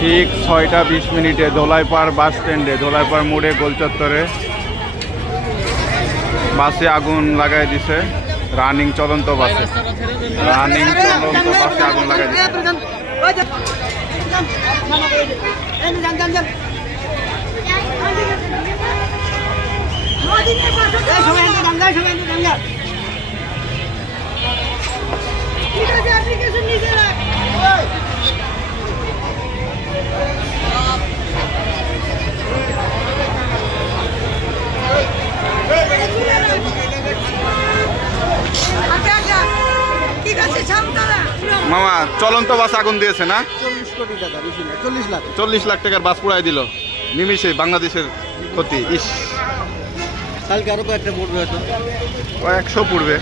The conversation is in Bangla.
ঠিক 6টা 20 মিনিটে দোলাইপাড় বাস স্ট্যান্ডে, দোলাইপাড় মোড়ে গোলচত্বরে বাসে আগুন লাগাই দিছে। রানিং চলন্ত বাসে, রানিং চলন্ত বাসে আগুন লাগাই দিছে। মামা চলন্ত বাস আগুন দিয়েছে না? 40 কোটি টাকা, বেশি না, 40 লাখ। 40 লাখ টাকার বাস পুড়াই দিল নিমিষে। বাংলাদেশের ক্ষতি। ইস, কালকে আরো কয়েকটা পড়বে হয়তো, 100 পড়বে।